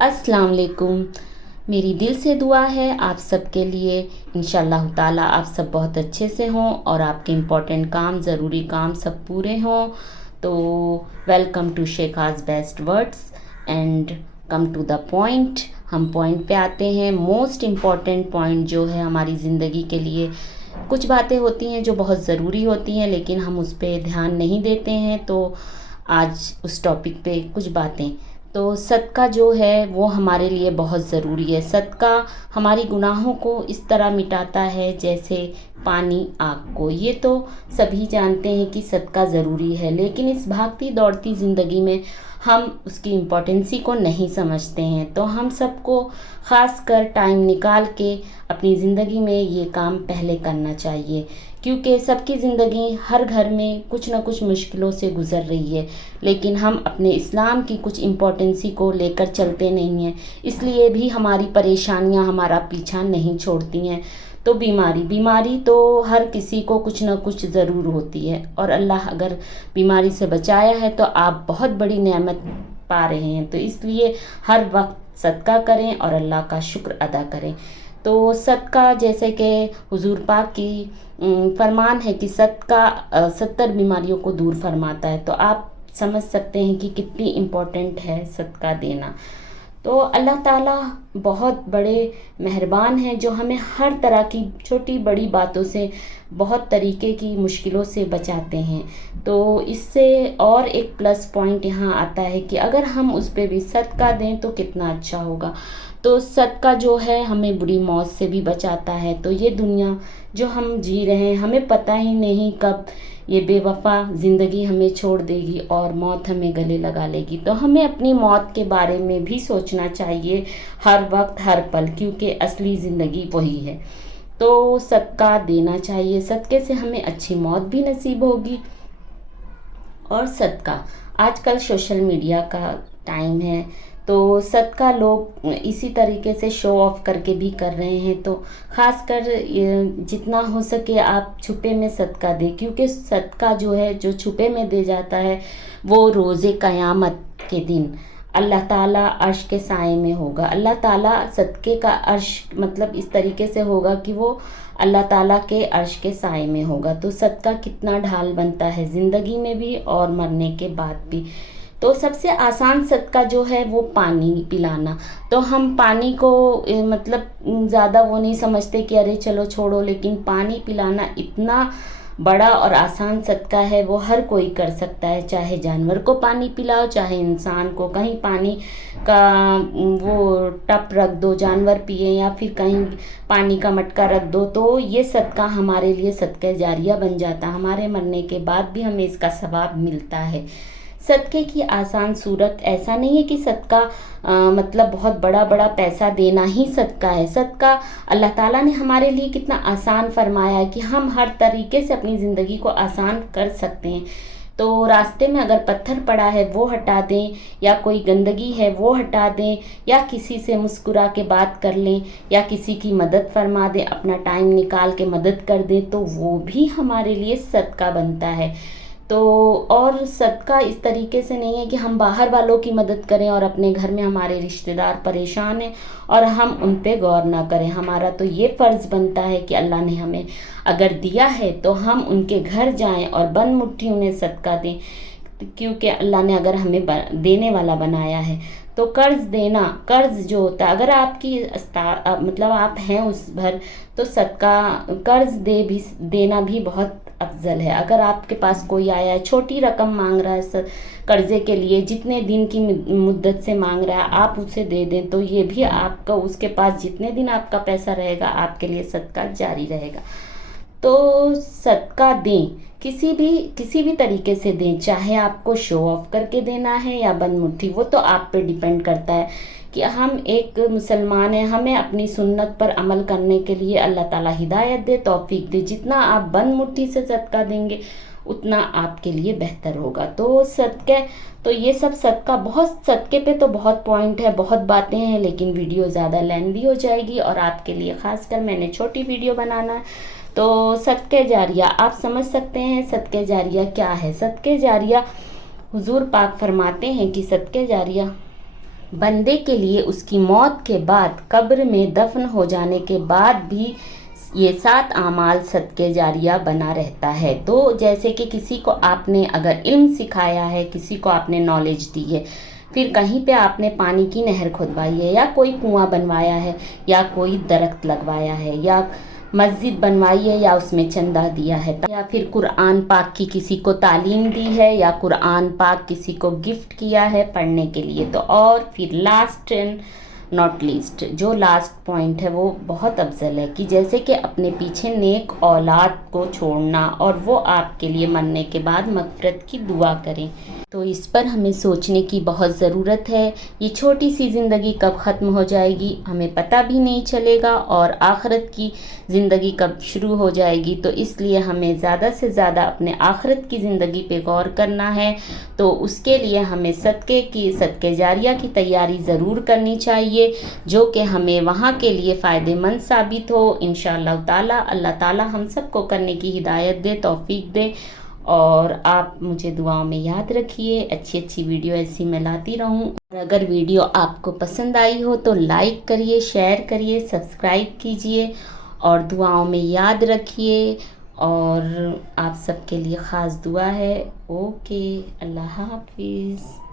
अस्सलाम वालेकुम। मेरी दिल से दुआ है आप सब के लिए, इंशाल्लाह ताला आप सब बहुत अच्छे से हों और आपके इम्पोर्टेंट काम, ज़रूरी काम सब पूरे हों। तो welcome to Shekha's best words and come to the point. हम पॉइंट पे आते हैं। मोस्ट इम्पॉर्टेंट पॉइंट जो है हमारी ज़िंदगी के लिए, कुछ बातें होती हैं जो बहुत ज़रूरी होती हैं लेकिन हम उस पर ध्यान नहीं देते हैं। तो आज उस टॉपिक पे कुछ बातें। तो सदका जो है वो हमारे लिए बहुत ज़रूरी है। सदका हमारी गुनाहों को इस तरह मिटाता है जैसे पानी आग को। ये तो सभी जानते हैं कि सदका ज़रूरी है, लेकिन इस भागती दौड़ती ज़िंदगी में हम उसकी इम्पोर्टेंसी को नहीं समझते हैं। तो हम सबको ख़ास कर टाइम निकाल के अपनी ज़िंदगी में ये काम पहले करना चाहिए, क्योंकि सबकी ज़िंदगी हर घर में कुछ ना कुछ मुश्किलों से गुज़र रही है, लेकिन हम अपने इस्लाम की कुछ इम्पोर्टेंसी को लेकर चलते नहीं हैं। इसलिए भी हमारी परेशानियां हमारा पीछा नहीं छोड़ती हैं। तो बीमारी तो हर किसी को कुछ ना कुछ ज़रूर होती है, और अल्लाह अगर बीमारी से बचाया है तो आप बहुत बड़ी नेमत पा रहे हैं। तो इसलिए हर वक्त सदका करें और अल्लाह का शुक्र अदा करें। तो सदका, जैसे कि हुजूर पाक की फरमान है कि सदका 70 बीमारियों को दूर फरमाता है। तो आप समझ सकते हैं कि कितनी इम्पोर्टेंट है सदका देना। तो अल्लाह ताला बहुत बड़े मेहरबान हैं, जो हमें हर तरह की छोटी बड़ी बातों से, बहुत तरीके की मुश्किलों से बचाते हैं। तो इससे और एक प्लस पॉइंट यहाँ आता है कि अगर हम उस पर भी सदका दें तो कितना अच्छा होगा। तो सदका जो है हमें बुरी मौत से भी बचाता है। तो ये दुनिया जो हम जी रहे हैं, हमें पता ही नहीं कब ये बेवफा ज़िंदगी हमें छोड़ देगी और मौत हमें गले लगा लेगी। तो हमें अपनी मौत के बारे में भी सोचना चाहिए हर वक्त हर पल, क्योंकि असली ज़िंदगी वही है। तो सदका देना चाहिए, सदक़े से हमें अच्छी मौत भी नसीब होगी। और सदका, आजकल सोशल मीडिया का टाइम है, तो सदका लोग इसी तरीके से शो ऑफ करके भी कर रहे हैं। तो ख़ासकर जितना हो सके आप छुपे में सदका दें, क्योंकि सदका जो है जो छुपे में दे जाता है वो रोज़े क़यामत के दिन अल्लाह ताला अर्श के साए में होगा। अल्लाह ताला सदक़े का अर्श मतलब इस तरीके से होगा कि वो अल्लाह ताला के अर्श के साए में होगा। तो सदका कितना ढाल बनता है ज़िंदगी में भी और मरने के बाद भी। तो सबसे आसान सदका जो है वो पानी पिलाना। तो हम पानी को मतलब ज़्यादा वो नहीं समझते कि अरे चलो छोड़ो, लेकिन पानी पिलाना इतना बड़ा और आसान सदका है, वो हर कोई कर सकता है। चाहे जानवर को पानी पिलाओ, चाहे इंसान को। कहीं पानी का वो टप रख दो, जानवर पिए, या फिर कहीं पानी का मटका रख दो, तो ये सदका हमारे लिए सदका जारिया बन जाता है। हमारे मरने के बाद भी हमें इसका सवाब मिलता है। सदक़े की आसान सूरत, ऐसा नहीं है कि सदका मतलब बहुत बड़ा बड़ा पैसा देना ही सदका है। सदका अल्लाह ताला ने हमारे लिए कितना आसान फरमाया है कि हम हर तरीके से अपनी ज़िंदगी को आसान कर सकते हैं। तो रास्ते में अगर पत्थर पड़ा है वो हटा दें, या कोई गंदगी है वो हटा दें, या किसी से मुस्कुरा के बात कर लें, या किसी की मदद फरमा दें, अपना टाइम निकाल के मदद कर दें, तो वो भी हमारे लिए सदका बनता है। तो और सदका इस तरीके से नहीं है कि हम बाहर वालों की मदद करें और अपने घर में हमारे रिश्तेदार परेशान हैं और हम उन पे गौर ना करें। हमारा तो ये फ़र्ज़ बनता है कि अल्लाह ने हमें अगर दिया है तो हम उनके घर जाएं और बंद मुट्ठी उन्हें सदका दें, क्योंकि अल्लाह ने अगर हमें देने वाला बनाया है। तो कर्ज़ देना, कर्ज़ जो होता है, अगर आपकी मतलब आप हैं उस भर, तो सदका कर्ज़ देना भी बहुत अफजल है। अगर आपके पास कोई आया है, छोटी रकम मांग रहा है कर्ज़े के लिए, जितने दिन की मुद्दत से मांग रहा है, आप उसे दे दें, तो ये भी आपका, उसके पास जितने दिन आपका पैसा रहेगा आपके लिए सदका जारी रहेगा। तो सदका दें, किसी भी तरीके से दें, चाहे आपको शो ऑफ करके देना है या बंद मुट्ठी, वो तो आप पे डिपेंड करता है कि हम एक मुसलमान हैं। हमें अपनी सुन्नत पर अमल करने के लिए अल्लाह ताला हिदायत दे, तौफीक दे। जितना आप बंद मुट्ठी से सदका देंगे उतना आपके लिए बेहतर होगा। तो सदक़े, तो ये सब सदका, बहुत सदक़े पे तो बहुत पॉइंट है, बहुत बातें हैं, लेकिन वीडियो ज़्यादा लेंदी हो जाएगी और आपके लिए ख़ासकर मैंने छोटी वीडियो बनाना है। तो सदक़े जारिया, आप समझ सकते हैं सदक़े जारिया क्या है। सदक़े जारिया, हुजूर पाक फरमाते हैं कि सदक़े जारिया بندے کے لیے اس کی موت کے بعد قبر میں دفن ہو جانے کے بعد بھی یہ 7 اعمال صدقے جاریہ بنا رہتا ہے۔ تو جیسے کہ کسی کو آپ نے اگر علم سکھایا ہے، کسی کو آپ نے نالج دی ہے، پھر کہیں پہ آپ نے پانی کی نہر کھدوائی ہے، یا کوئی کنواں بنوایا ہے، یا کوئی درخت لگوایا ہے، یا مسجد بنوائی ہے، یا اس میں چندہ دیا ہے، یا پھر قرآن پاک کی کسی کو تعلیم دی ہے، یا قرآن پاک کسی کو گفٹ کیا ہے پڑھنے کے لیے۔ تو اور پھر لاسٹ اینڈ ناٹ لیسٹ، جو لاسٹ پوائنٹ ہے وہ بہت افضل ہے، کہ جیسے کہ اپنے پیچھے نیک اولاد کو چھوڑنا اور وہ آپ کے لیے مرنے کے بعد مغفرت کی دعا کریں۔ تو اس پر ہمیں سوچنے کی بہت ضرورت ہے۔ یہ چھوٹی سی زندگی کب ختم ہو جائے گی ہمیں پتہ بھی نہیں چلے گا، اور آخرت کی زندگی کب شروع ہو جائے گی۔ تو اس لیے ہمیں زیادہ سے زیادہ اپنے آخرت کی زندگی پہ غور کرنا ہے۔ تو اس کے لیے ہمیں صدقے جاریہ کی تیاری ضرور کرنی چاہیے، جو کہ ہمیں وہاں کے لیے فائدہ مند ثابت ہو انشاءاللہ تعالی۔ اللہ تعالی ہم سب کو کرنے کی ہدایت دے، توفیق دے، اور آپ مجھے دعاؤں میں یاد رکھیے۔ اچھی ویڈیو ایسی میں لاتی رہوں، اور اگر ویڈیو آپ کو پسند آئی ہو تو لائک کریے، شیئر کریے، سبسکرائب کیجیے، اور دعاؤں میں یاد رکھیے، اور آپ سب کے لیے خاص دعا ہے۔ اوکے، اللہ حافظ۔